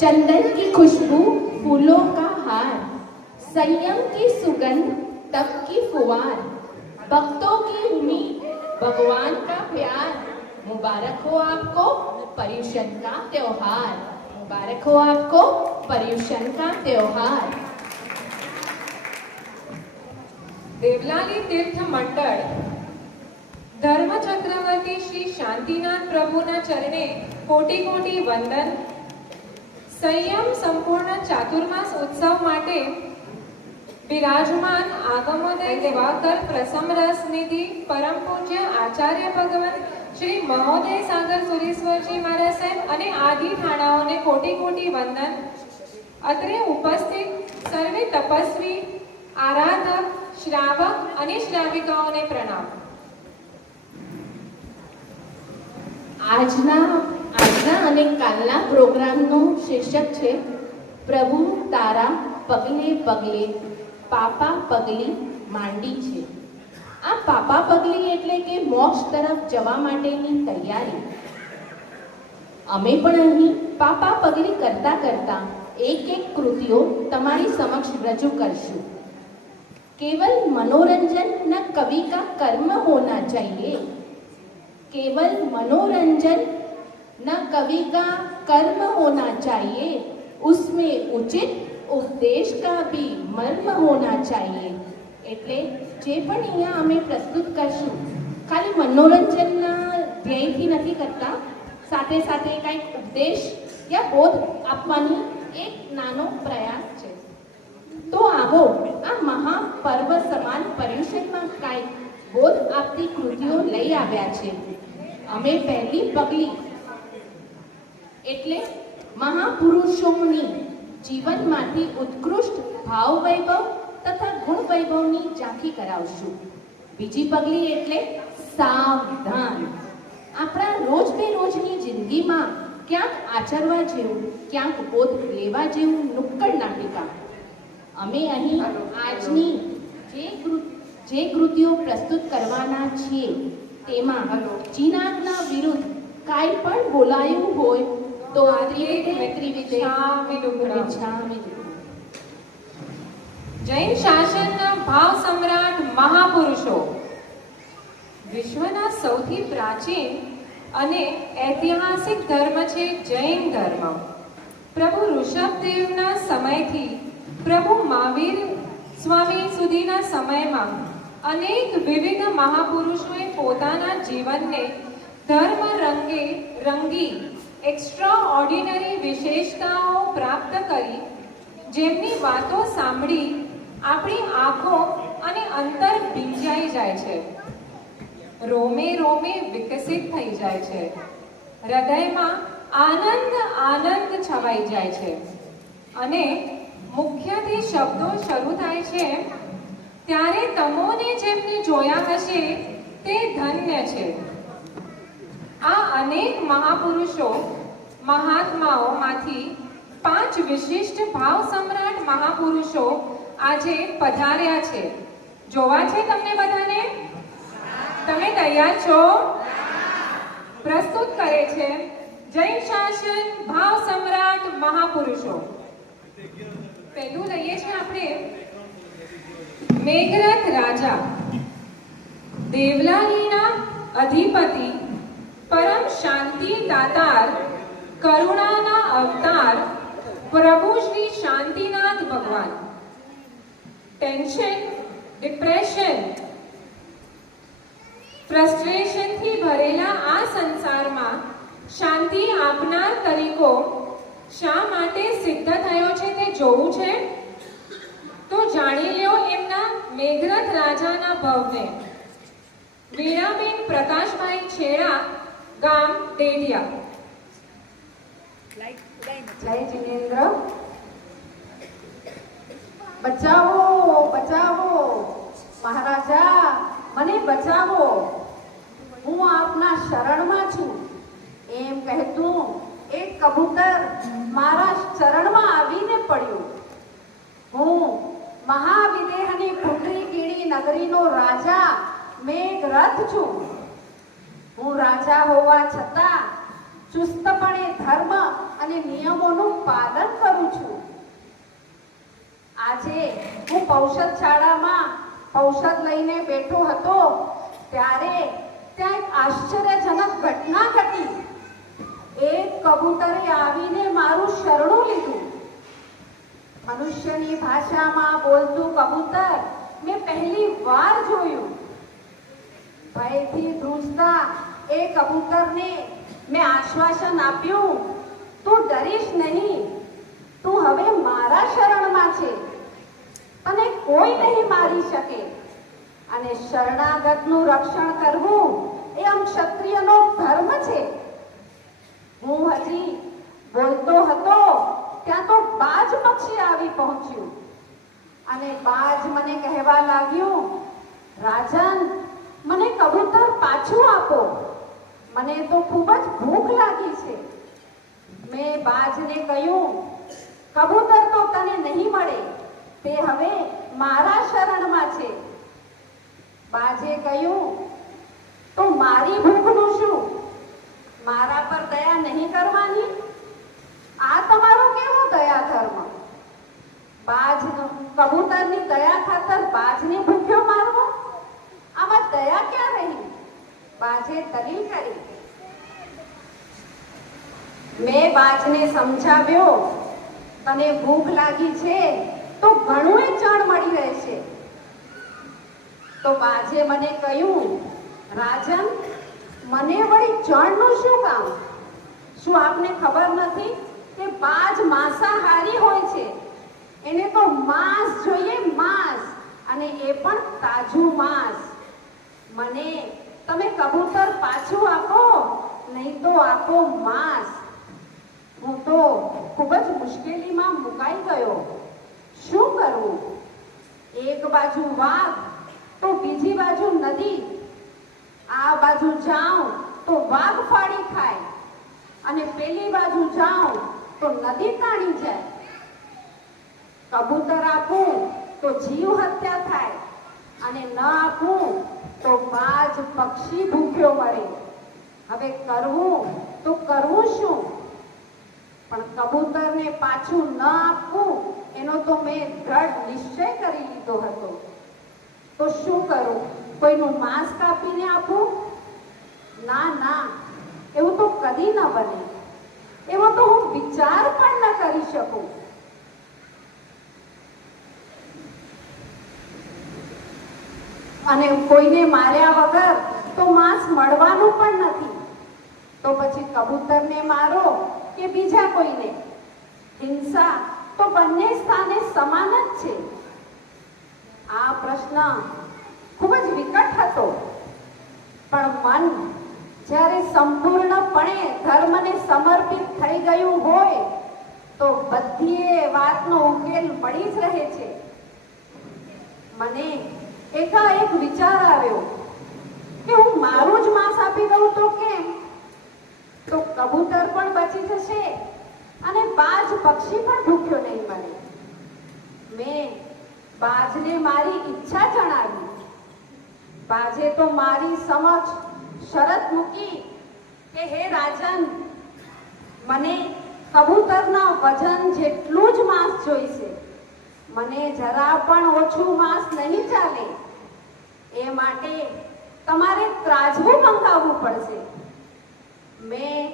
चंदन की खुशबू, फूलों का हार, संयम की सुगंध, तप की फुहार, भक्तों की उम्मीद, भगवान का प्यार। मुबारक हो आपको पर्युषण का त्योहार, मुबारक हो आपको पर्युषण का त्योहार। देवलाली तीर्थ मंडળ ધર્મ ચક્રવર્તી શ્રી શાંતિનાથ પ્રભુના ચરણે કોટી કોટી વંદન। સંયમ સંપૂર્ણ ચાતુર્માસ ઉત્સવ માટે બિરાજમાન આગમોદય દિવાકર પ્રસમ રસ નિધિ પરમ પૂજ્ય આચાર્ય ભગવાન શ્રી મહોદય સાગર સુરેશ્વરજી મહારાજ સાહેબ અને આદિ ઠાણાઓને કોટી કોટી વંદન। અત્રે ઉપસ્થિત સર્વે તપસ્વી, આરાધક, શ્રાવક અને શ્રાવિકાઓને પ્રણામ। આજના અને કાલના પ્રોગ્રામનું શીર્ષક છે પ્રભુ તારા પગલે પગલે પાપા પગલી માંડી છે। આ પાપા પગલી એટલે કે મોક્ષ તરફ જવા માટેની તૈયારી। અમે પણ અહીં પાપા પગલી કરતા કરતા એક એક કૃતિઓ તમારી સમક્ષ રજૂ કરશું। केवल मनोरंजन न कवि का कर्म होना चाहिए, केवल मनोरंजन न कवि का कर्म होना चाहिए, उसमें उचित उपदेश का भी मर्म होना चाहिए। એટલે જે પણ અહીંયા અમે પ્રસ્તુત કરશું ખાલી મનોરંજનના ધ્યેયથી નથી કરતા, સાથે સાથે કંઈક ઉપદેશ યા બોધ આપવાની એક નાનો પ્રયાસ છે। તો આવો આ મહાપર્વ સમાન પર્યુષણમાં કાંઈક બોધ આપતી કૃતિઓ લઈ આવ્યા છે। અમે પહેલી પગલી એટલે મહાપુરુષોની જીવનમાંથી ઉત્કૃષ્ટ ભાવ વૈભવ તથા ગુણ વૈભવની ઝાંખી કરાવશું। બીજી પગલી એટલે સાવધાન। આપણા રોજ બેરોજની જિંદગીમાં ક્યાંક આચરવા જેવું, ક્યાંક બોધ લેવા જેવું નુક્કડ નાટિકા। અમે અહીં આજની જે કૃતિઓ પ્રસ્તુત કરવાના છીએ તેમાં જીનાગના વિરુદ્ધ કાંઈ પણ બોલાયું હોય તો જૈન શાસનના ભાવ સમ્રાટ મહાપુરુષો। વિશ્વના સૌથી પ્રાચીન અને ઐતિહાસિક ધર્મ છે જૈન ધર્મ। પ્રભુ ઋષભદેવના સમયથી પ્રભુ મહાવીર સ્વામી સુધીના સમયમાં અનેક વિવિધ મહાપુરુષોએ પોતાના જીવનને ધર્મ રંગે રંગી એક્સ્ટ્રા ઓર્ડિનરી વિશેષતાઓ પ્રાપ્ત કરી, જેમની વાતો સાંભળી આપણી આંખો અને અંતર ભીંજાઈ જાય છે, રોમે રોમે વિકસિત થઈ જાય છે, હૃદયમાં આનંદ આનંદ છવાઈ જાય છે અને મુખ્યથી શબ્દો શરૂ થાય છે ત્યારે તમોને જેમને જોયા હશે તે ધન્ય છે। આ અનેક મહાપુરુષો મહાત્માઓમાંથી 5 વિશિષ્ટ ભાવ સમ્રાટ મહાપુરુષો આજે પધાર્યા છે। જોવા છે તમને બધાને? તમે તૈયાર છો? પ્રસ્તુત કરે છે જૈન શાસન ભાવ સમ્રાટ મહાપુરુષો। પહેલું લઈએ છીએ આપણે મેઘરથ રાજા। દેવલાલીના અધિપતિ, પરમ શાંતિ દાતાર, કરુણાના અવતાર પ્રભુ શ્રી શાંતિનાથ ભગવાન। ટેન્શન, ડિપ્રેશન, ફ્રસ્ટ્રેશનથી ભરેલા આ સંસારમાં શાંતિ આપનાર તરીકો શા માટે સિદ્ધ થયો છે તે જોવું છે તો જાણી લ્યો એમના મેઘરથ રાજાના ભવને। વીણાબેન પ્રકાશભાઈ છેડા, ગામ ડેડિયા। જય જીનેન્દ્ર। બચાવો બચાવો મહારાજા, મને બચાવો, હું આપના શરણમાં છું એમ કહેતું એક કબૂતર મારા ચરણમાં આવીને પડ્યું। હું મહાવિદેહની પુંડરીકીણી નગરીનો રાજા મેઘરથ છું। હું રાજા હોવા છતાં ચુસ્તપણે ધર્મ અને નિયમોનું પાલન કરું છું. આજે હું પૌષદ શાળામાં પૌષદ લઈને બેઠો હતો ત્યારે ત્યાં એક આશ્ચર્યજનક ઘટના ઘટી. એક કબૂતરે આવીને મારું શરણું લીધું. મનુષ્યની ભાષામાં બોલતું કબૂતર મેં પહેલી વાર જોયું. ભયથી ધ્રુજતા એ કબૂતરને મેં આશ્વાસન આપ્યું, તું ડરીશ નહીં, તું હવે મારા શરણમાં છે, તને કોઈ નહીં મારી શકે. અને શરણાગતનું રક્ષણ કરવું એ આમ ક્ષત્રિયનો ધર્મ છે. હું હજી બોલતો હતો ત્યાં તો બાજ પક્ષી આવી પહોંચ્યું અને બાજ મને કહેવા લાગ્યું, રાજન, મને કબૂતર પાછું આપો, મને તો ખૂબ જ ભૂખ લાગી છે. મેં બાજને કહ્યું, કબૂતર તો તને નહીં મળે, તે હવે મારા શરણમાં છે. બાજે કહ્યું, તો મારી ભૂખનું શું? મારા પર દયા નહીં કરવાની? આ તમારો કેવો દયા ધર્મ? બાજ કબૂતરની દયા ખાતર બાજને ભૂખ્યો મારવો, આમાં દયા ક્યાં રહી? બાજે દલીલ કરી. મેં બાજને સમજાવ્યો, તને ભૂખ લાગી છે તો ઘણું ચણ મળી રહેશે. તો બાજે મને કહ્યું, રાજન, મને વળી ચણનું શું કામ? શું આપને ખબર નથી કે બાજ માંસાહારી હોય છે? એને તો માંસ જોઈએ, માંસ, અને એ પણ તાજું માંસ. મને તમે કબૂતર પાછું આપો, નહીં તો આપો માંસ. હું તો ખૂબ જ મુશ્કેલીમાં મુકાઈ ગયો. શું કરવું? એક બાજુ વાઘ તો બીજી બાજુ નદી. આ બાજુ જાઉં તો વાઘ ફાડી ખાય અને પેલી બાજુ જાઉં તો નદી તાણી જાય. કબૂતર આપું તો જીવ હત્યા થાય અને ન આપું તો બાજ પક્ષી ભૂખ્યો મરે. હવે કરવું તો કરવું શું? પણ કબૂતરને પાછું ન આપવું એનો તો મેં દ્રઢ નિશ્ચય કરી લીધો હતો. તો શું કરું? કોઈનું માંસ કાપીને આપું? ના ના, એવું તો કદી ન બને. એવો તો હું વિચાર પણ ન કરી શકું. અને કોઈને માર્યા વગર તો માંસ મળવાનું પણ નથી. તો પછી કબૂતરને મારો કે બીજા કોઈને? હિંસા તો બંને સ્થાને સમાન જ છે. આ પ્રશ્ન ખૂબ જ વિકટ હતો, પણ મન જ્યારે સંપૂર્ણપણે ધર્મને સમર્પિત થઈ ગયું હોય તો બધી વાતનો ઉકેલ મળી જ રહે છે. મને એકાએક વિચાર આવ્યો કે હું મારું જ માંસ આપી દઉં તો કેમ? તો કબૂતર પણ બચી જશે અને બાજ પક્ષી પણ ભૂખ્યો નહીં મળે. મેં બાજને મારી ઈચ્છા જણાવી. બાજે તો મારી સમક્ષ શરત મૂકી કે હે રાજન, મને કબૂતરના વજન જેટલું જ માંસ જોઈશે. મને જરા પણ ઓછું માંસ નહીં ચાલે. એ માટે તમારે ત્રાજવું મંગાવવું પડશે. મેં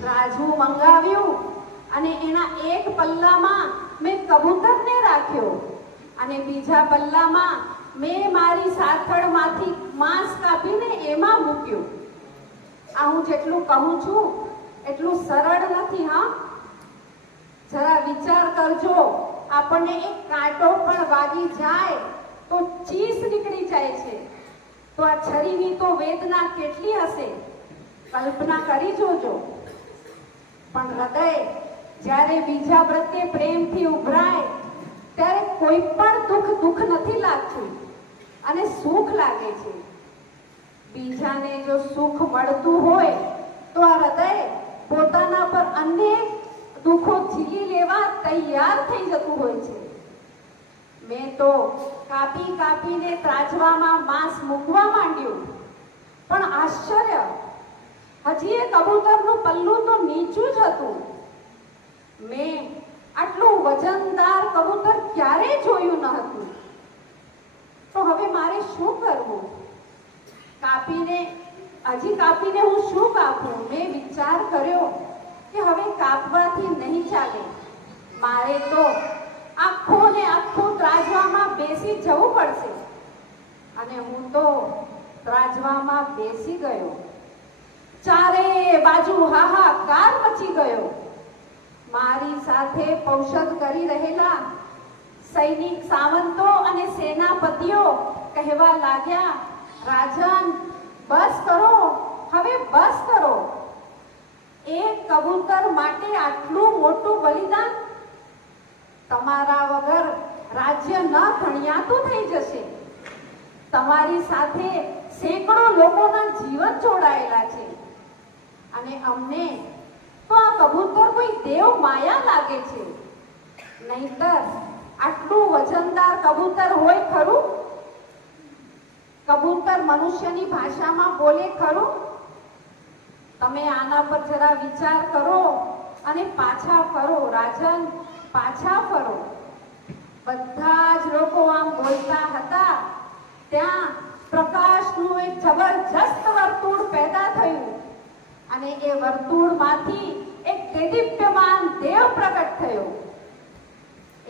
ત્રાજવું મંગાવ્યું અને એના એક પલ્લામાં મેં કબૂતરને રાખ્યો અને બીજા પલ્લામાં મેં મારી સાથળમાંથી માંસ કાપીને એમાં મૂક્યું. આ હું જેટલું કહું છું એટલું સરળ નથી. હા, જરા વિચાર કરજો. આપણને એક કાંટો પણ વાગી જાય તો ચીસ નીકળી જાય છે, તો આ છરીની તો વેદના કેટલી હશે, કલ્પના કરી જોજો. પણ હૃદય જ્યારે બીજા પ્રત્યે પ્રેમથી ઉભરાય ત્યારે કોઈ પણ દુઃખ નથી લાગતું અને સુખ લાગે છે. બીજાને જો સુખ મળતું હોય તો આ હૃદય પોતાના પર અનેક દુઃખો ઝીલી લેવા તૈયાર થઈ જતું હોય છે. મેં તો કાપી કાપીને ત્રાજવામાં માંસ મૂકવા માંડ્યું, પણ આશ્ચર્ય, હજી એ કબૂતરનું પલ્લું તો નીચું જ હતું. મેં આટલું વજનદાર કબૂતર ક્યારેય જોયું ન હતું. તો હવે મારે શું કરવું? કાપીને હું શું કાપું? મેં વિચાર કર્યો કે હવે કાપવાથી નહીં ચાલે. મારે તો આખું ત્રાજવામાં બેસી જવું પડશે. અને હું તો ત્રાજવામાં બેસી ગયો. ચારે બાજુ હાહાકાર મચી ગયો. મારી સાથે પૌષધ કરી રહેલા સૈનિક સામંતો અને સેનાપતિઓ કહેવા લાગ્યા, રાજન, બસ કરો, હવે બસ કરો. એક કબૂતર માટે આટલું મોટું બલિદાન? તમારા વગર રાજ્ય ન ખણિયાતું થઈ જશે. તમારી સાથે સેંકડો લોકોના જીવન જોડાયેલા છે. અને અમને તો આ કબૂતર કોઈ દેવ માયા લાગે છે. નહીંતર આટલું વજનદાર કબૂતર હોય ખરું? કબૂતર મનુષ્યની ભાષામાં બોલે ખરું? તમે આના પર જરા વિચાર કરો અને પાછા ફરો રાજન, પાછા ફરો. બધા જ લોકો આમ બોલતા હતા ત્યાં પ્રકાશનું એક જબરજસ્ત વર્તુળ પેદા થયું. અને એ વર્તુળમાંથી એક દેદીપ્યમાન દેવ પ્રગટ થયો.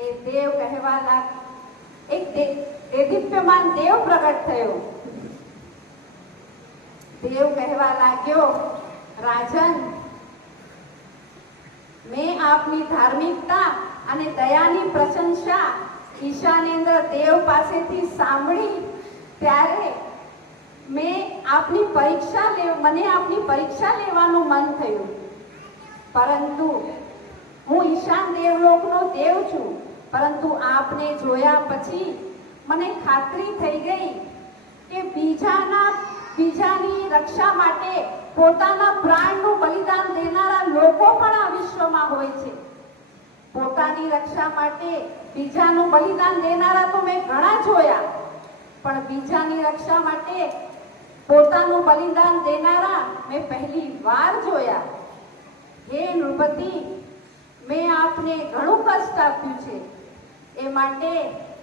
એ દેવ દેદીપ્યમાન દેવ પ્રગટ થયો. દેવ કહેવા લાગ્યો, રાજન, મેં આપની ધાર્મિકતા અને દયાની પ્રશંસા ઈશાનેન્દ્ર દેવ પાસેથી સાંભળી ત્યારે મને આપની પરીક્ષા લેવાનું મન થયું. પરંતુ હું ઈશાન દેવલોકનો દેવ છું. પરંતુ આપને જોયા પછી મને ખાતરી થઈ ગઈ કે બીજાની રક્ષા માટે પોતાના પ્રાણનું બલિદાન દેનારા લોકો પણ આ વિશ્વમાં હોય છે. પોતાની રક્ષા માટે બીજાનું બલિદાન દેનારા તો મેં ઘણા જોયા, પણ બીજાની રક્ષા માટે પોતાનું બલિદાન દેનારા મેં પહેલી વાર જોયા. હે નૃપતિ, મેં આપને ઘણું કષ્ટ આપ્યું છે. એ માટે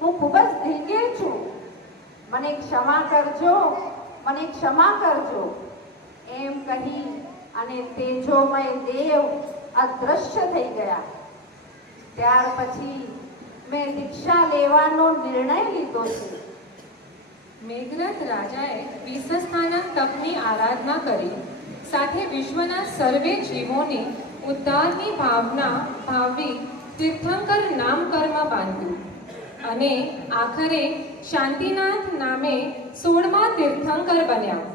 હું ખૂબ જ દિલગીર છું. મને ક્ષમા કરજો. એમ કહી અને તેજોમય દેવ અદૃશ્ય થઈ ગયા. ત્યાર પછી મેં દીક્ષા લેવાનો નિર્ણય લીધો છે. મેઘનાથ રાજાએ વિષસ્થાનક તપની આરાધના કરી, સાથે વિશ્વના સર્વે જીવોની ઉદ્ધારની ભાવના ભાવી તીર્થંકર નામ કર્મ બાંધ્યું. અને આખરે શાંતિનાથ નામે 16મા તીર્થંકર બન્યા.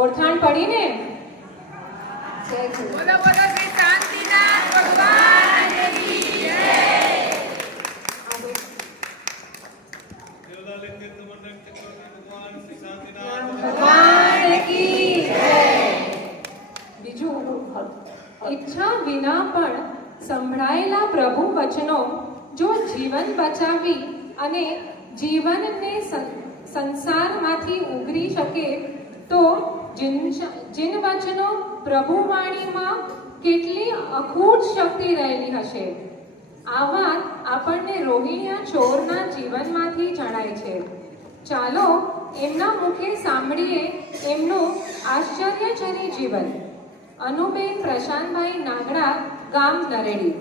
ઓળખાણ પડીને? જય ગુરુ. બોલો બોલો શ્રી શાંતિનાથ ભગવાન કી જય. ભગવાન કી જય. બીજું, ઈચ્છા વિના પણ સંભળાયેલા પ્રભુ વચનો જો જીવન બચાવી અને જીવનને સંસારમાંથી ઉગરી શકે તો જીન વચનો પ્રભુવાણીમાં કેટલી અખૂટ શક્તિ રહેલી હશે. આ વાત આપણને રોહિણીયા ચોરના જીવનમાંથી જણાય છે. ચાલો એમના મુખે સાંભળીએ એમનું આશ્ચર્યચરી જીવન. અનુબેન પ્રશાંતભાઈ નાગડા, ગામ નરેડી.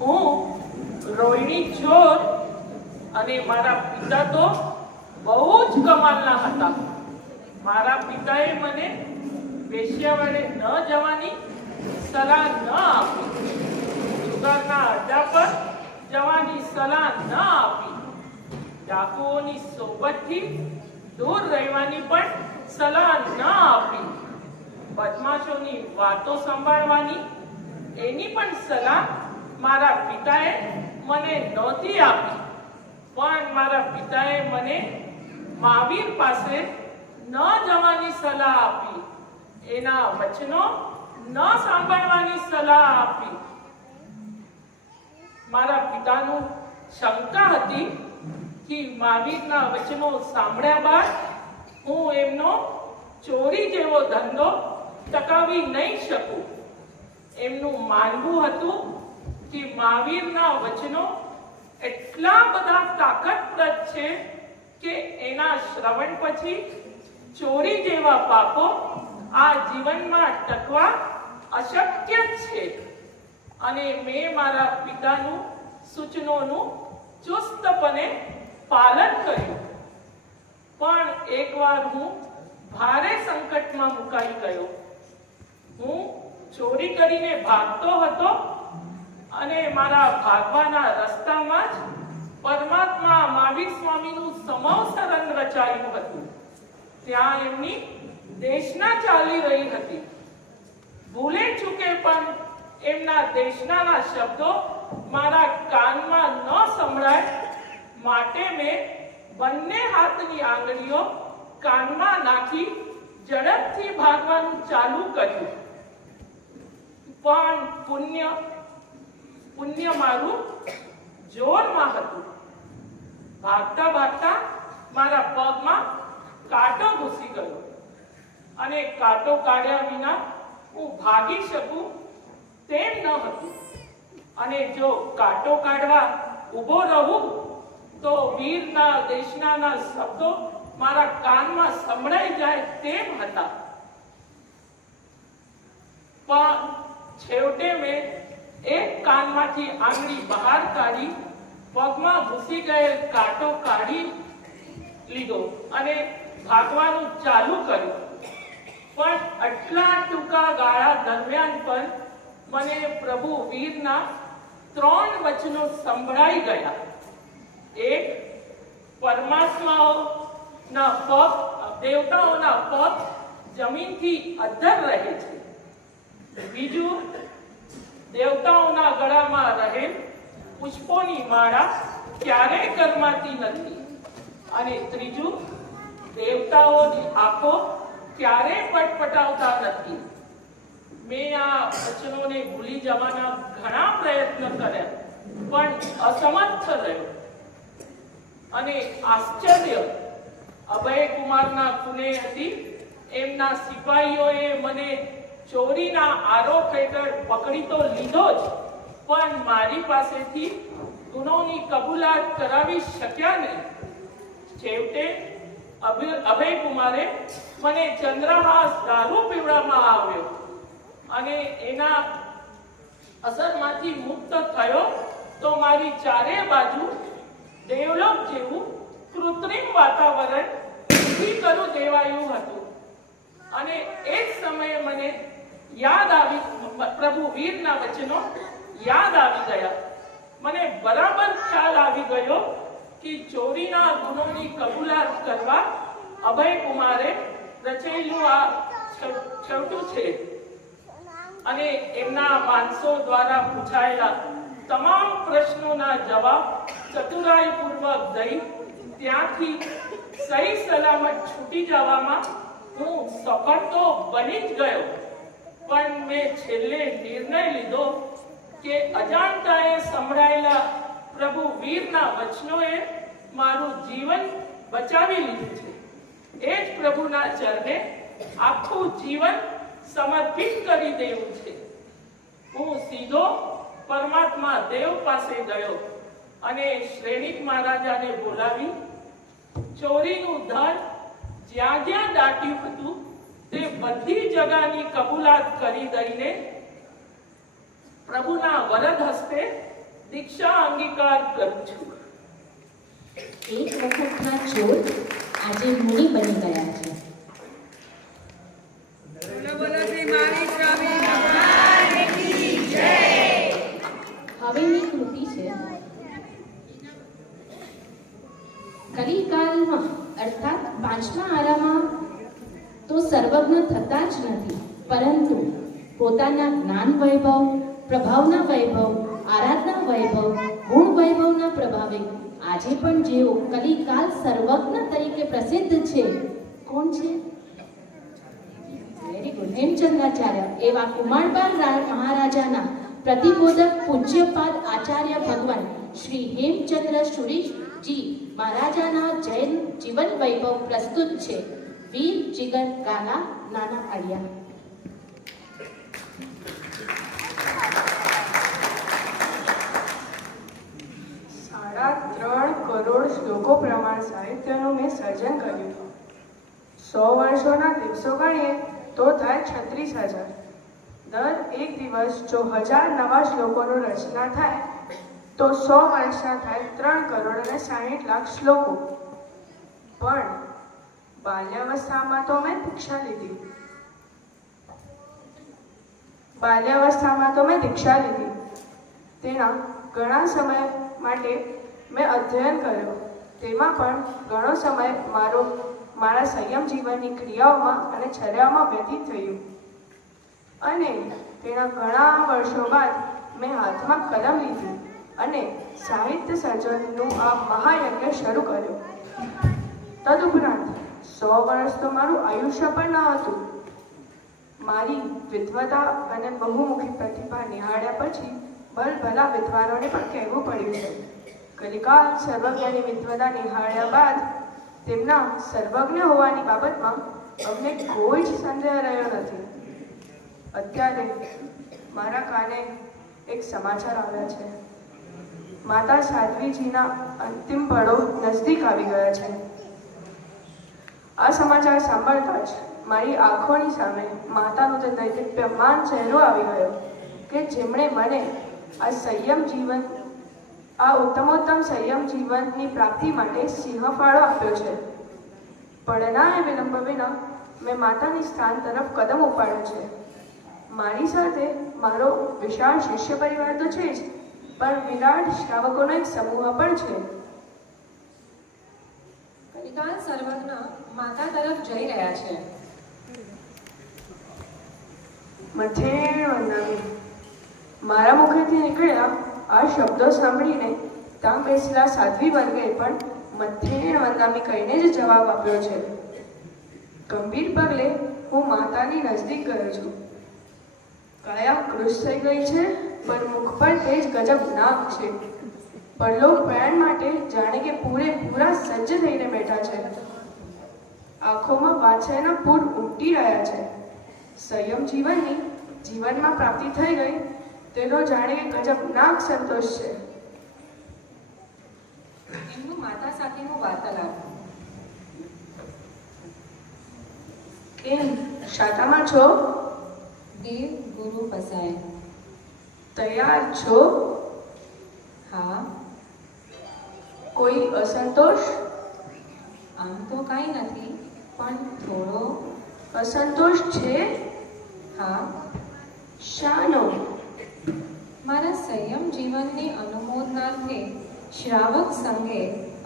હું રોહિણી ચોર અને મારા પિતા તો બહુ જ કમાલના હતા. મારા પિતાએ મને વેશ્યાવાડે ન જવાની સલાહ ન આપી, જુગારના અડ્ડા પર જવાની સલાહ ન આપી, ડાકુઓની સોબતથી દૂર રહેવાની પણ સલાહ ન આપી, બદમાશોની વાતો સંભાળવાની એની પણ સલાહ મારા પિતાએ મને નહોતી આપી. પણ મારા પિતાએ મને મહાવીર પાસે ન જવાની સલાહ આપી. એના વચનો ન સાંભળવાની સલાહ આપી. મારા પિતાનું શંકા હતી કે મહાવીરના વચનો સાંભળ્યા બાદ હું એમનો ચોરી જેવો ધંધો ટકાવી નહીં શકું. એમનું માનવું હતું કે મહાવીરના વચનો એટલા બધા તાકાતપ્રદ છે કે એના શ્રવણ પછી ચોરી જેવા પાપો આ જીવનમાં ટકવા અશક્ય છે. અને મેં મારા પિતાનું સૂચનોનું ચુસ્તપણે પાલન કર્યું. પણ એકવાર હું ભારે સંકટમાં મુકાઈ ગયો. હું ચોરી કરીને ભાગતો હતો અને મારા ભાગવાના રસ્તામાં જ પરમાત્મા મહાવીર સ્વામીનું સમવસરણ રચાયું હતું. ત્યાં એમની દેશના ચાલી રહી હતી. ભૂલે ચૂકે પણ એમના દેશનાના શબ્દો મારા કાનમાં ન સંભળાય માટે મેં બંને હાથની આંગળીઓ કાનમાં નાખી ઝડપથી ભાગવાનું ચાલુ કર્યું. પણ પુણ્ય મારું જોરમાં હતું. ભાગતા ભાગતા મારા પગમાં કાંટો ઘૂસી ગયો અને કાંટો કાઢ્યા વિના હું ભાગી શકું તેમ ન હતું. અને જો કાંટો કાઢવા ઊભો રહું તો વીરના દેશનાના શબ્દો મારા કાનમાં સંભળાઈ જાય તેમ હતા. પણ છેવટે મેં એક કાનમાંથી આંગળી બહાર કાઢી પગમાં ઘૂસી ગયેલ કાંટો કાઢી લીધો અને ભાગવાનું ચાલુ કર્યું. પણ આટલા ટૂંકા ગાળા દરમિયાન પણ મને પ્રભુ વીરના 3 વચનો સંભળાઈ ગયા. એક, પરમાત્માઓના પગ, દેવતાઓના પગ જમીનથી અદ્ધર રહે છે. બીજું, દેવતાઓના ગળામાં રહેલ પુષ્પોની માળા ક્યારેય ગરમાતી નથી. અને ત્રીજું, દેવતાઓની આંખો ક્યારેય પટપટાવતા નથી. મેં આ વચનોને ભૂલી જવાના ઘણા પ્રયત્ન કર્યા પણ અસમર્થ રહ્યો. અને આશ્ચર્ય અભય કુમારના ખૂને હતી. એમના સિપાહીઓએ મને ચોરીના આરોપ હેઠળ પકડી તો લીધો જ, પણ મારી પાસેથી ગુનોની કબૂલાત કરાવી શક્યા નહીં. છેવટે અભય કુમારે મને ચંદ્રહાસ દારૂ પીવડાવવામાં આવ્યો અને એના અસરમાંથી મુક્ત થયો તો મારી ચારે બાજુ દેવલોક જેવું કૃત્રિમ વાતાવરણ ઊભી કરી દેવાયું હતું. અને એ જ સમયે મને યાદ આવી, પ્રભુ વીરના વચનો યાદ આવી ગયા. મને બરાબર ખ્યાલ આવી ગયો કે ચોરીના ગુનોની કબૂલાત કરવા અભય કુમારે રચેલું આ છવટું છે. અને એમના માણસો દ્વારા પૂછાયેલા તમામ પ્રશ્નોના જવાબ ચતુરાઈપૂર્વક દઈ ત્યાંથી સહી સલામત છૂટી જવામાં હું સફળ તો બની જ ગયો. પણ મેં છેલ્લે નિર્ણય લીધો કે અજાણતાએ સંભળાયેલા પ્રભુ વીરના વચનોએ મારું જીવન બચાવી લીધું છે. એ જ પ્રભુના ચરણે આખું જીવન સમર્પિત કરી દેવું છે. હું સીધો પરમાત્મા દેવ પાસે ગયો અને શ્રેણિક મહારાજાને બોલાવી ચોરીનું ધન જ્યાં જ્યાં દાટ્યું હતું તે બધી જગાની કબૂલાત કરી દઈને પ્રભુના વરદ હસ્તે દીક્ષા અંગીકાર કરું છું. એક વખતના ચોર આજે મુનિ બની ગયા છે. હવેની કૃતિ છે. કલિકાલમાં અર્થાત 5મા આરામાં તો સર્વજ્ઞ થતા જ નથી, પરંતુ પોતાના જ્ઞાન વૈભવ, પ્રભાવના વૈભવ, આરાધના વૈભવ, ગુણ વૈભવના પ્રભાવે આજે પણ જેઓ કલિકાલ સર્વજ્ઞ તરીકે પ્રસિદ્ધ છે. કોણ છે? Very good. હેમચંદ્રાચાર્ય એવા કુમારપાલ મહારાજાના પ્રતિબોધક પૂજ્યપાદ આચાર્ય ભગવાન શ્રી હેમચંદ્ર સુરીજી મહારાજાના જૈન જીવન વૈભવ પ્રસ્તુત છે. વીર જીગર ગાલા નાના આડિયા. 3 કરોડ શ્લોકો પ્રમાણ સાહિત્યનું મેં સર્જન કર્યું. 100 વર્ષોના દિવસો ગણીએ તો થાય 36,000. દર એક દિવસ જો 1000 નવા શ્લોકોની રચના થાય તો 100 વર્ષના થાય 3 કરોડ અને 60 લાખ શ્લોકો. પણ બાલ્યાવસ્થામાં તો મેં દીક્ષા લીધી. તેના ઘણા સમય માટે મેં અધ્યયન કર્યો. તેમાં પણ ઘણો સમય મારા સંયમ જીવનની ક્રિયાઓમાં અને ચર્યામાં વ્યતીત થયું. અને તેના ઘણા વર્ષો બાદ મેં હાથમાં કલમ લીધી અને સાહિત્ય સર્જનનું આ મહાયજ્ઞ શરૂ કર્યો. તદુપરાંત 100 વર્ષ તો મારું આયુષ્ય પણ ન હતું. મારી વિદ્વતા અને બહુમુખી પ્રતિભા નિહાળ્યા પછી ભલા વિદ્વાનોને પણ કહેવું પડ્યું છે. કલિકાલ સર્વજ્ઞની વિદ્વતા નિહાળ્યા બાદ તેમના સર્વજ્ઞ હોવાની બાબતમાં અમને કોઈ જ સંદેહ રહ્યો નથી. અત્યારે મારા કાને એક સમાચાર આવ્યા છે. માતા સાધ્વીજીના અંતિમ પળો નજદીક આવી ગયા છે. આ સમાચાર સાંભળતા જ મારી આંખોની સામે માતાનો તે દૈદીપ્યમાન ચહેરો આવી ગયો કે જેમણે મને આ ઉત્તમોત્તમ સંયમ જીવનની પ્રાપ્તિ માટે સિંહફાળો આપ્યો છે. પડના વિલંબ વિના મેં માતાની સ્થાન તરફ કદમ ઉપાડ્યો છે. મારી સાથે મારો વિશાળ શિષ્ય પરિવાર તો છે જ, પણ વિરાટ શ્રાવકોનો એક સમૂહ પણ છે. કલિકાલ સર્વજ્ઞ માતા તરફ જઈ રહ્યા છે. મથેણ વંદામી. મારા મુખેથી નીકળ્યા આ શબ્દો સાંભળીને ત્યાં બેસેલા સાધ્વી વર્ગે પણ મથેણ વંદામી કહીને જ જવાબ આપ્યો છે. ગંભીર પગલે હું માતાની નજદીક ગયો છું. કાયા કૃશ થઈ ગઈ છે, પણ મુખ પર તેજ ગજબ નાક છે. પરલોક પ્રયાણ માટે જાણે કે પૂરેપૂરા સજ્જ થઈને બેઠા છે. આંખોમાં વાછાના પૂર ઉમટી રહ્યા છે. સંયમ જીવનમાં પ્રાપ્તિ થઈ ગઈ તેનો જાણે કે ગજબનાક સંતોષ છે. એમનું માતા સાથેનું વાર્તાલાપ. કેમ શાતામાં છો? દેવ ગુરુ પસાય. તૈયાર છો? હા. કોઈ અસંતોષ? આમ તો કાંઈ નથી, પણ થોડો અસંતોષ છે. હા. શાનો? મારા સંયમ જીવનની અનુમોદનાર્થે શ્રાવક સંઘે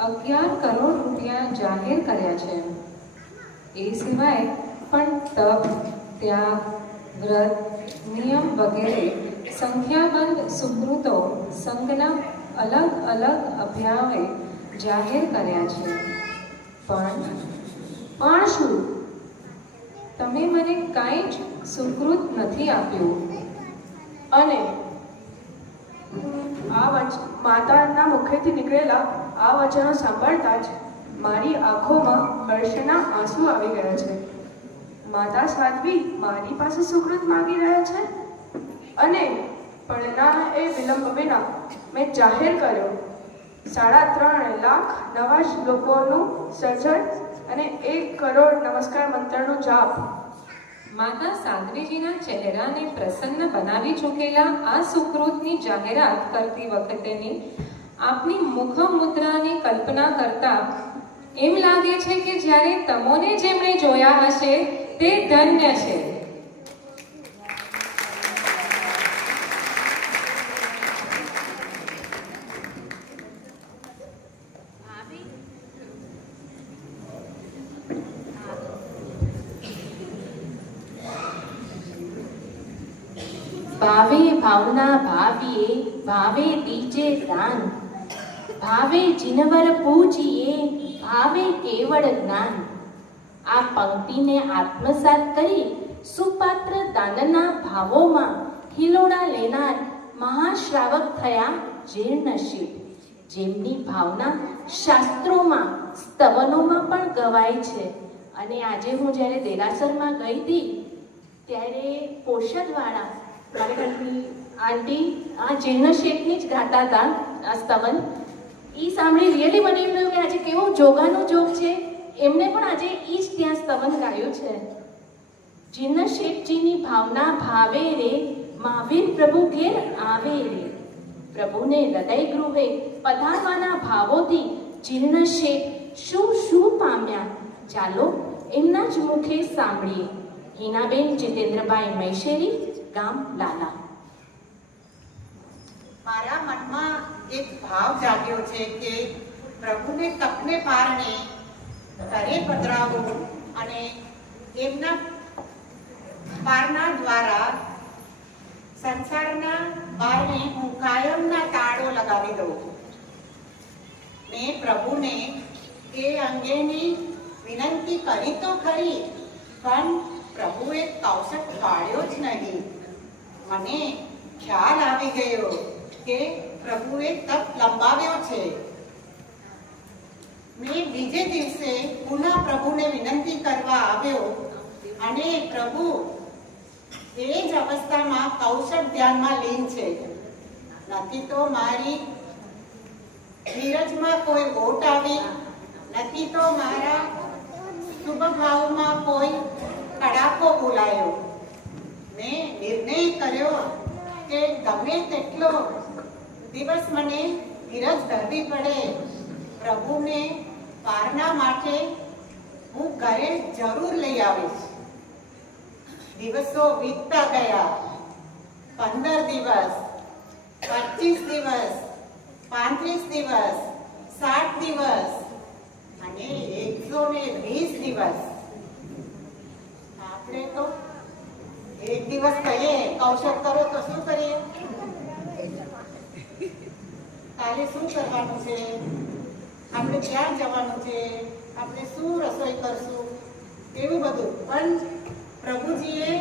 11 કરોડ રૂપિયા જાહેર કર્યા છે. એ સિવાય પણ તપ, ત્યાગ, વ્રત, નિયમ વગેરે સંખ્યાબંધ સુકૃતો સંઘના અલગ અલગ અભ્યાવે જાહેર કર્યા છે. પણ શું? તમે મને કાંઈ જ સુકૃત નથી આપ્યું. અને માતાના મુખેથી નીકળેલા આ વચનો સાંભળતા જ મારી આંખોમાં હર્ષના આંસુ આવી ગયા છે. માતા સાધ્વી મારી પાસે સુકૃત માંગી રહ્યા છે અને પડના એ વિલંબ વિના મેં જાહેર કર્યો 3.5 લાખ નવા શ્લોકોનું સર્જન અને 1 કરોડ નમસ્કાર મંત્રનું જાપ. માતા સાધ્વીજીના ચહેરાને પ્રસન્ન બનાવી ચૂકેલા આ સુકૃતની જાહેરાત કરતી વખતેની આપની મુખ મુદ્રાની કલ્પના કરતા એમ લાગે છે કે જ્યારે તમોને જેમણે જોયા હશે તે ધન્ય છે. ભાવે ભાવના ભાવીએ ભાવે દીજે દાન, ભાવે જીનવર પૂજીએ ભાવે કેવળ જ્ઞાન. આ પંક્તિને આત્મસાત કરી સુપાત્ર દાનના ભાવોમાં હિલોડા લેનાર મહાશ્રાવક થયા જીર્ણશીલ, જેમની ભાવના શાસ્ત્રોમાં સ્તવનોમાં પણ ગવાય છે. અને આજે હું જ્યારે દેરાસરમાં ગઈ હતી ત્યારે પોષદવાળા મારા ઘરની આંટી આ જીર્ણશેઠની જ ગાતા હતા આ સ્તવન. એ સાંભળી રિયલી મને એમ થયું કે આજે કેવો જોગાનો જોગ છે, એમને પણ આજે એ જ ત્યાં સ્તવન ગાયું છે. જીર્ણશેઠજીની ભાવના ભાવે રે મહાવીર પ્રભુ ઘેર આવે રે. પ્રભુને હૃદય ગૃહે પધારવાના ભાવોથી જીર્ણશેઠ શું શું પામ્યા, ચાલો એમના જ મુખે સાંભળીએ. હિનાબેન જીતેન્દ્રભાઈ મૈશેરી, ગામ લાલા. મારા મનમાં એક ભાવ જાગ્યો છે કે પ્રભુને તપને પારણે ઘરે પધરાવું અને એમના પારના દ્વારા સંસારના બારને હું કાયમના તાળો લગાવી દઉં. મેં પ્રભુને એ અંગેની વિનંતી કરી તો ખરી, પણ પ્રભુએ કૌશક પાડ્યો જ નહીં. મને ખ્યાલ આવી ગયો કે પ્રભુએ તપ લંબાવ્યો છે. મેં બીજે દિવસે પુનઃ પ્રભુને વિનંતી કરવા આવ્યો અને પ્રભુ એ જ અવસ્થામાં કૌશક ધ્યાનમાં લીન છે. નથી તો મારી ધીરજમાં કોઈ ઓટ આવી, નથી તો મારા શુભ ભાવમાં કોઈ કડાકો બોલાયો. મેં નિર્ણય કર્યો કે ગમે તેટલો દિવસ મને ધીરજ ધરવી પડે, પ્રભુને પારના માટે હું ઘરે જરૂર લઈ આવીશ. દિવસો વીતતા ગયા. 15 દિવસ, 25 દિવસ, 35 દિવસ, 60 દિવસ અને 120 દિવસ. આપણે તો એક દિવસ કહીએ કૌશક કરો તો શું કરીએ? કાલે શું કરવાનું છે, આપણે ક્યાં જવાનું છે, આપણે શું રસોઈ કરશું, એવું બધું. પણ પ્રભુજીએ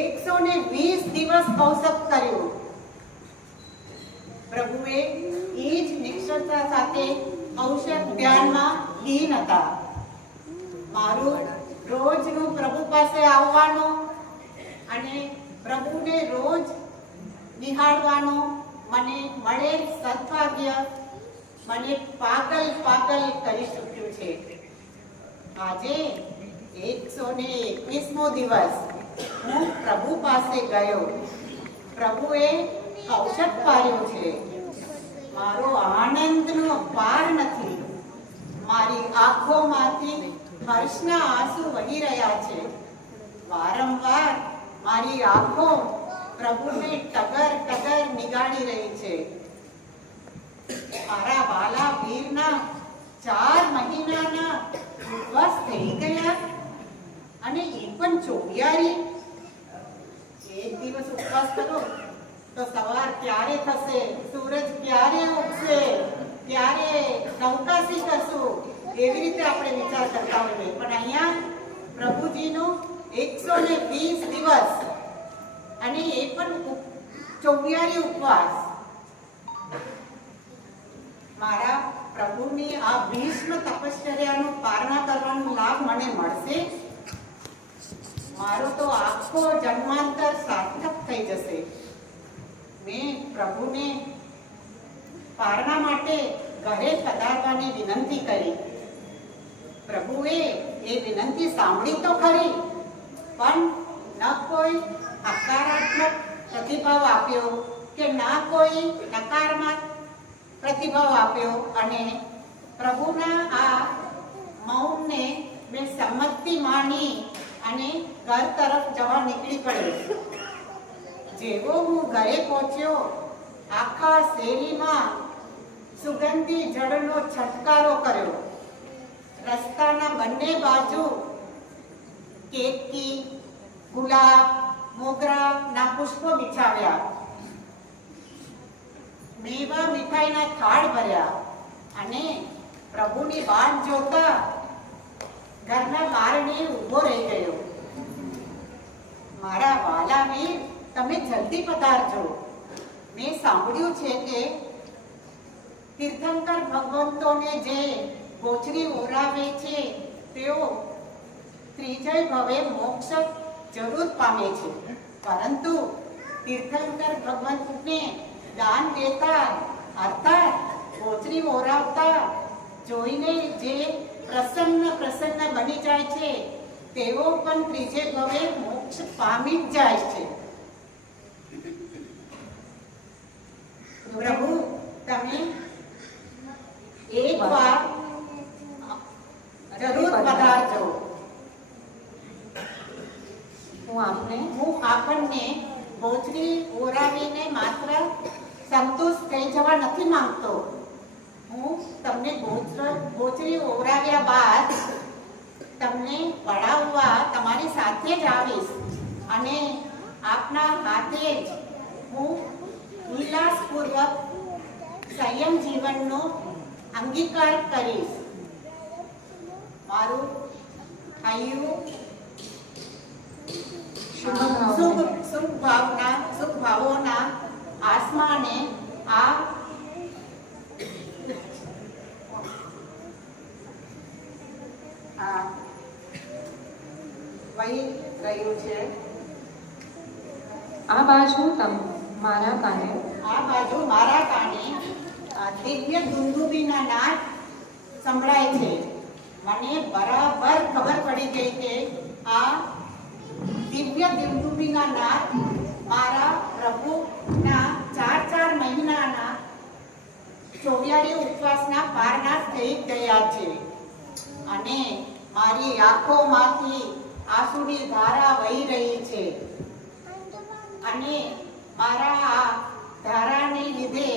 120 દિવસ કૌશક કર્યું. પ્રભુએ એ જ નિક્ષરતા સાથે કૌશક ધ્યાનમાં લીન હતા. મારું રોજનું પ્રભુ પાસે આવવાનું અને પ્રભુને રોજ નિહાળવાનું મને મળેલ સદભાગ્ય મને પાગલ કરી ચૂક્યું છે. આજે 121મો દિવસ હું પ્રભુ પાસે ગયો. પ્રભુએ કૌશક પાડ્યું છે. મારો આનંદનો પાર નથી. મારી આંખોમાંથી હર્ષના આંસુ વહી રહ્યા છે. વારંવાર મારી આંખો પ્રભુને ટગર નિગાડી રહી છે. મારા વાલા વીરના 4 મહિનાના ઉપવાસ થઈ ગયા અને એ પણ ચોવિયારી. એક દિવસ ઉપવાસ કરો તો સવાર ક્યારે થશે, સૂરજ ક્યારે ઉગશે, ક્યારે નવકાશી કરશું, એવી રીતે આપણે વિચાર કરતા હોઈએ. પણ અહીંયા પ્રભુજીનો 120 દિવસ અને એ પણ ચોવિયારી ઉપવાસ. મારા પ્રભુની આ ભીષ્મ તપશ્ચર્યાનું પારણા કરવાનો લાભ મને મળશે. મારો તો આખો જન્માંતર સાર્થક થઈ જશે. મેં પ્રભુને પારણા માટે ઘરે પધારવાની વિનંતી કરી. પ્રભુએ એ વિનંતી સાંભળી તો ખરી, પણ ન કોઈ હકારાત્મક પ્રતિભાવ આપ્યો કે ના કોઈ નકારાત્મક પ્રતિભાવ આપ્યો. અને પ્રભુના આ મૌનને મેં સંમતિ માની અને ઘર તરફ જવા નીકળી પડી. જેવો હું ઘરે પહોંચ્યો, આખા શેરીમાં સુગંધી જળનો છટકારો કર્યો. રસ્તાના બંને બાજુ કેતકી, ગુલાબ, મોગરાના પુષ્પો બિછાવ્યા. મેવા મીઠાઈના થાળ ભર્યા અને પ્રભુની વાટ જોતા ઘરના બારણે ઊભો રહી ગયો. તમે જલ્દી પધારજો. મેં સાંભળ્યું છે કે તીર્થંકર ભગવંતોને જે ગોચરી ઓરાવે છે તેઓ ત્રિજય ભવે મોક્ષ જરૂર પામે છે, પરંતુ તીર્થંકર ભગવંતને દાન દેતા અર્થાત ગોચરી ઓરાવતા જોઈને જે પ્રસન્ન બની જાય છે તેઓ પણ ત્રીજે ભવે મોક્ષ પામી જ જાય છે. પ્રભુ, તમે એકવાર જરૂર પધારજો. હું આપણને ગોચરી ઓરાવીને માત્ર સંતુષ્ટ થઈ જવા નથી માંગતો. હું તમને ગોચરી ઓરાવ્યા બાદ તમને પડાવવા તમારી સાથે જ આવીશ અને આપના હાથે જ હું ઉલ્લાસપૂર્વક સંયમ જીવનનો અંગીકાર કરીશ. મારું હૈયું શુભ ભાવોના આસમાને આ વહી રહ્યું છે. આ બાજુ મારા કાને દિવ્ય દુંદુબીના નાદ સંભળાય છે. મને બરાબર ખબર પડી ગઈ કે આ દિવ્ય દુંદુબીના નાદ મારા પ્રભુના 4 મહિનાના 44 ઉપવાસના પારનાશ થઈ ગયા છે અને મારી આંખોમાંથી આંસુની ધારા વહી રહી છે અને મારા આ ધારાને લીધે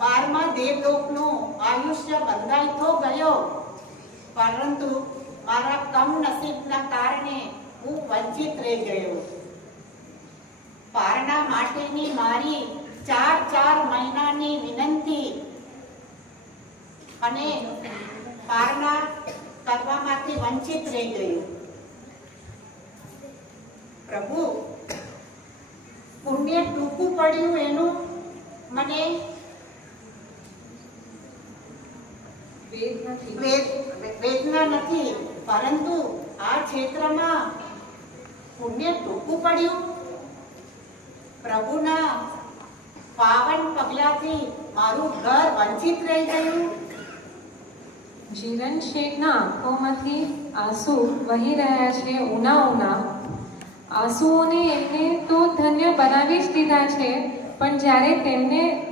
12મા દેવલોકનું આયુષ્ય બંધાઈ તો ગયો, પરંતુ મારા કમનસીબના કારણે હું વંચિત રહી ગયો. પારણા માટેની મારી 4 મહિનાની વિનંતી અને પારણા કરવામાંથી વંચિત રહી ગયું. પ્રભુ, પુણ્ય ટૂંકું પડ્યું એનું મને વેદના નથી, પરંતુ આ ક્ષેત્રમાં પુણ્ય ટૂંકું પડ્યું. પ્રભુના પાવન પગલાથી મારું ઘર વંચિત રહી ગયું. જીવન શેઠના આંખોમાંથી આંસુ વહી રહ્યા છે, ઉના આંસુઓને એમને તો ધન્ય બનાવી જ દીધા છે, પણ જ્યારે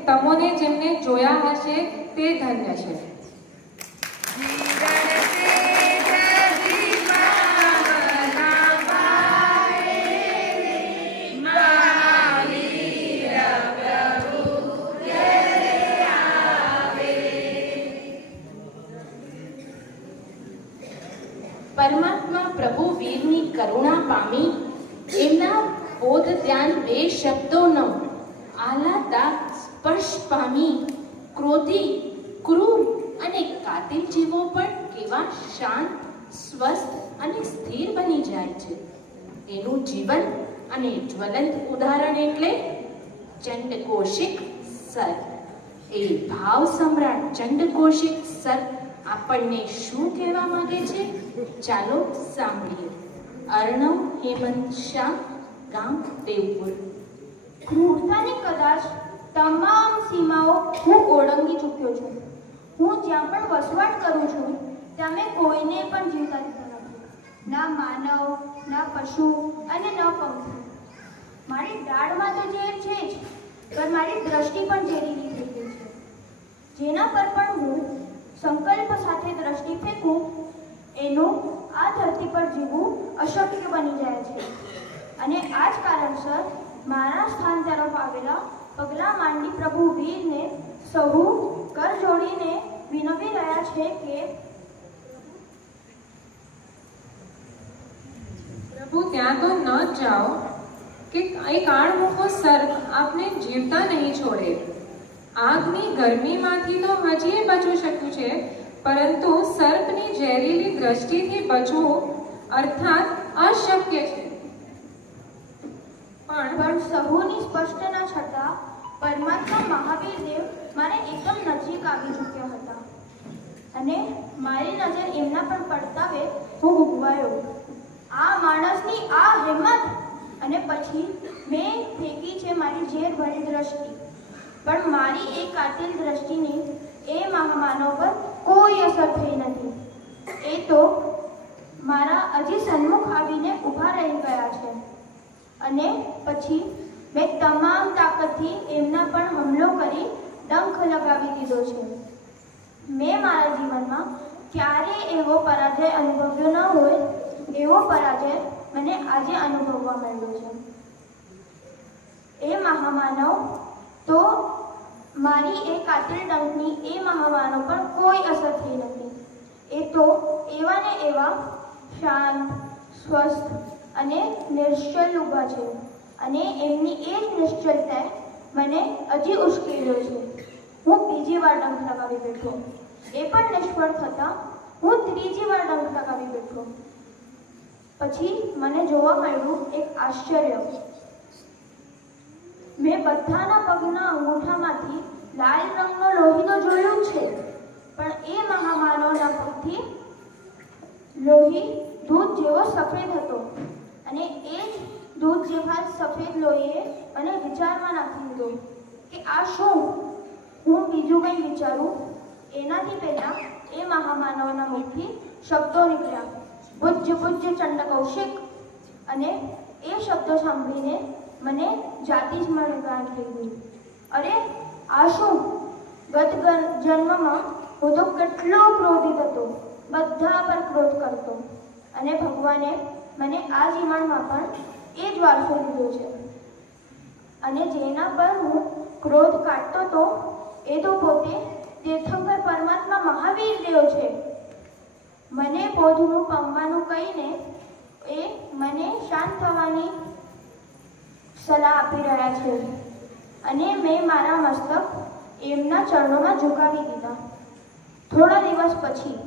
તમોને જેમને જોયા હશે તે ધન્ય છે. પરમાત્મા પ્રભુ વીરની કરુણા પામી એમના બોધ ધ્યાન 2 શબ્દોનો આહલાદક સ્પર્શ પામી ક્રોધી, ક્રૂર અને કાતિલ જીવો પણ કેવા શાંત, સ્વસ્થ અને સ્થિર બની જાય છે. એનું જીવન અને જ્વલંત ઉદાહરણ એટલે ચંડકોશિક સર્પ. એ ભાવ સમ્રાટ ચંડકોશિક સર્પ આપણને શું કહેવા માંગે છે? ચાલો સાંભળીએ. અર્ણવ હેમંત શાહ, ગામ દેવપુર. ક્રૂરતાની કદાચ તમામ સીમાઓ હું ઓળંગી ચૂક્યો છું. હું જ્યાં પણ વસવાટ કરું છું ત્યાં મેં કોઈને પણ જીવતા દીધો નથી, ના માનવ, ના પશુ અને ન પંખી. મારી દાઢમાં તો ઝેર છે જ, પણ મારી દ્રષ્ટિ પણ ઝેરીલી થઈ ગઈ છે. જેના પર પણ હું સંકલ્પ સાથે દ્રષ્ટિ ફેંકું એનું આ ધરતી પર જીવવું અશક્ય બની જાય છે. અને આ જ કારણસર મારા સ્થાન તરફ આવેલા પગલાં માંડી પ્રભુ વીરને સહુ કર જોડીને વિનવી રહ્યા છે કે પ્રભુ, ત્યાં તો ન જાઓ કે એક કાળમુખો સર્પ આપને જીવતા નહીં છોડે. આગની ગરમીમાંથી તો હજી બચવું શક્યું છે, પરંતુ સર્પની ઝેરીલી દ્રષ્ટિથી બચવું અર્થાત અશક્ય છે. પણ સહુની સ્પષ્ટ ન છતાં પરમાત્મા મહાવીર દેવ મારે એકદમ નજીક આવી ચૂક્યા હતા અને મારી નજર એમના પર પડતાવે હું ઉભવાયો. આ માણસની આ હિંમત! અને પછી મેં ફેંકી છે મારી ઝેર ભરી દ્રષ્ટિ, પણ મારી એ કાતિલ દ્રષ્ટિની એ મહામાનવ પર કોઈ અસર થઈ નથી. એ તો મારા હજી સન્મુખ આવીને ઊભા રહી ગયા છે અને પછી મેં તમામ તાકાતથી એમના પર હુમલો કરી ડંખ લગાવી દીધો છે. મેં મારા જીવનમાં ક્યારેય એવો પરાજય અનુભવ્યો ન હોય એવો પરાજય મને આજે અનુભવવા મળ્યો છે. એ મહામાનવ તો મારી એ કાતિલ ડંખની એ મહામાનવ પર કોઈ અસર થઈ નથી. એ તો એવા ને એવા શાંત, સ્વસ્થ અને નિશ્ચલ ઊભા છે અને એમની એ જ નિશ્ચલતાએ મને હજી ઉશ્કેર્યો છે. હું બીજી વાર ડંખ લગાવી બેઠો. એ પણ નિષ્ફળ થતાં હું ત્રીજી વાર ડંખ લગાવી બેઠો. પછી મને જોવા મળ્યું એક આશ્ચર્ય. મેં બધાના પગના અંગૂઠામાંથી લાલ રંગનો લોહી તો જોયું છે, પણ એ મહામાનવના પગથી લોહી દૂધ જેવો સફેદ હતો અને એ જ દૂધ જેવા સફેદ લોહીએ મને વિચારમાં નાખી દીધો કે આ શું? હું બીજું કંઈ વિચારું એનાથી પહેલાં એ મહામાનવના મુખથી શબ્દો નીકળ્યા, પૂજ્ય પૂજ્ય ચંડ કૌશિક. અને એ શબ્દો સાંભળીને મને જાતિ સ્મરણ થઈ ગયું. અરે આ શું? ગત જન્મમાં હું તો કેટલો ક્રોધિત હતો, બધા પર ક્રોધ કરતો અને ભગવાને મને આ જીવનમાં પણ એ જ વારસો લીધો છે. અને જેના પર હું ક્રોધ કાઢતો હતો એ તો પોતે તીર્થંકર પરમાત્મા મહાવીર દેવ છે. મને પોધનું પામવાનું કહીને એ મને શાંત થવાની સલાહ આપી રહ્યા છે અને મેં મારા મસ્તક એમના ચરણોમાં ઝુકાવી દીધા. થોડા દિવસ પછી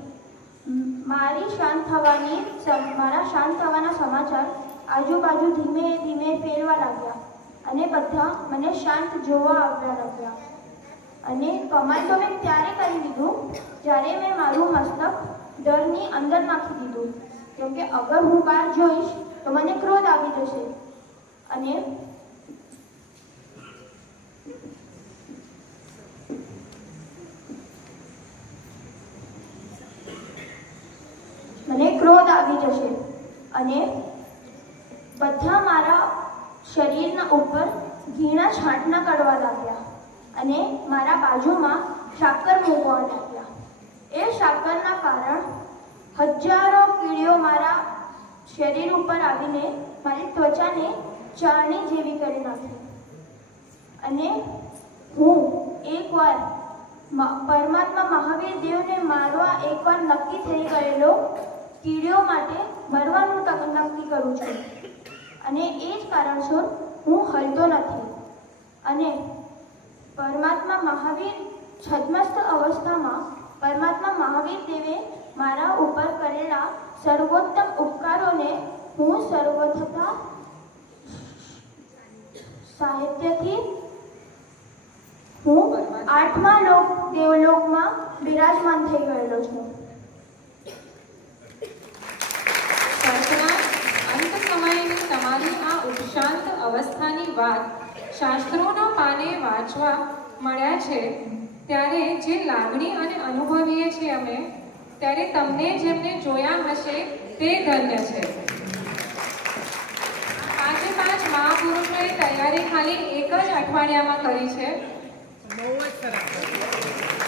મારા શાંત થવાના સમાચાર આજુબાજુ ધીમે ધીમે ફેરવા લાગ્યા અને બધા મને શાંત જોવા આવ્યા લાગ્યા. અને કમાલ તો મેં ત્યારે કરી દીધું જ્યારે મેં મારું મસ્તક ડરની અંદર નાખી દીધું, કેમ કે અગર હું બહાર જોઈશ તો મને ક્રોધ આવી જશે અને બધા મારા શરીરના ઉપર ઘીના છાંટના કરવા લાગ્યા અને મારા બાજુમાં સાકર મૂકવા લાગ્યા. એ સાકરના કારણ હજારો કીડીઓ મારા શરીર ઉપર આવીને મારી ત્વચાને ચારણી જેવી કરી નાખી. અને હું એકવાર પરમાત્મા મહાવીર દેવને મારવા એકવાર નક્કી થઈ ગયેલો કીડીઓ માટે મરવાનું નક્કી કરું છું અને એ જ કારણસર હું હલતો નથી. અને પરમાત્મા મહાવીર છદ્મસ્ત અવસ્થામાં પરમાત્મા મહાવીર દેવે મારા ઉપર કરેલા સર્વોત્તમ ઉપકારોને હું સર્વથતા સાહિત્યથી હું 8મા દેવલોકમાં બિરાજમાન થઈ ગયેલો છું. અંત સમયની તમારી આ ઉપશાંત અવસ્થાની વાત શાસ્ત્રોના પાને વાંચવા મળ્યા છે ત્યારે જે લાગણી અને અનુભવીએ છીએ અમે, ત્યારે તમને જેમને જોયા હશે તે ધન્ય છે. 5 મહાપુરુષોએ તૈયારી ખાલી એક જ અઠવાડિયામાં કરી છે. બહુ જ સરસ.